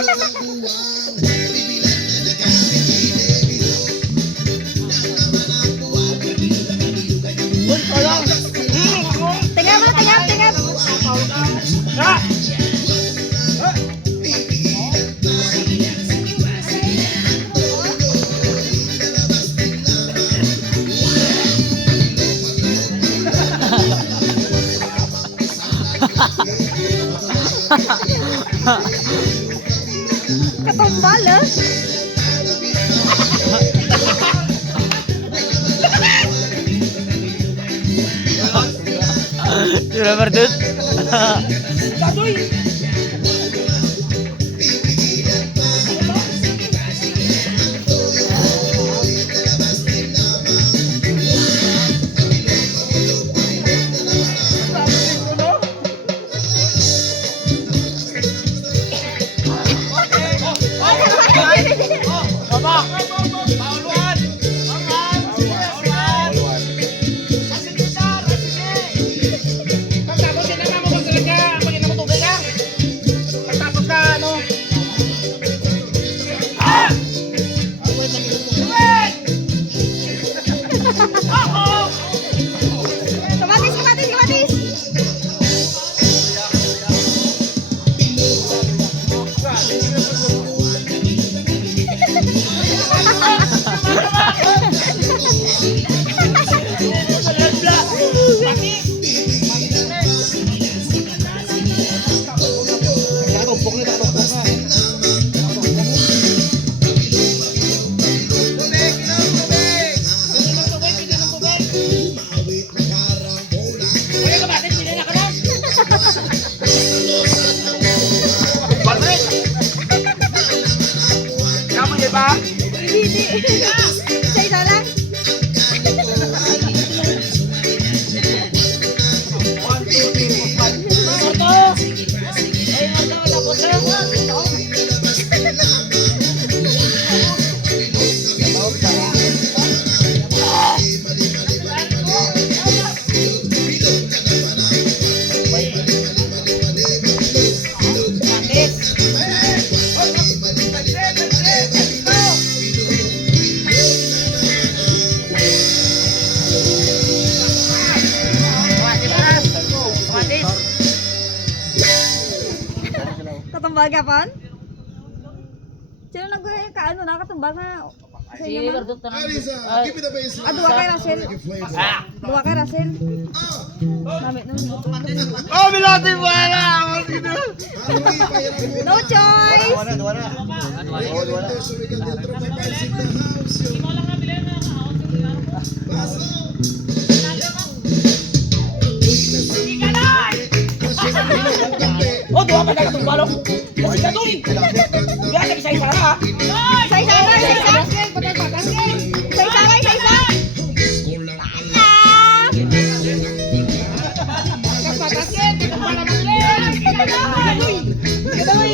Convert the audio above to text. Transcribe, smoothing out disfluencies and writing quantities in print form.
Tingnan mo, tingnan. Katumbal eh. Sudah berdut. Kamatis. Hindi. Isa lang. Katumbal ka pan? Sino kaano na katumbal na sa inyo man? Dua kay Russell. Dua kay Russell. Namit nun. Oh, bilati wala. No choice. Oh, dua pa tayo tumbalo. Kasi katuloy. Gaya sa isa ha. Isa. Katuloy.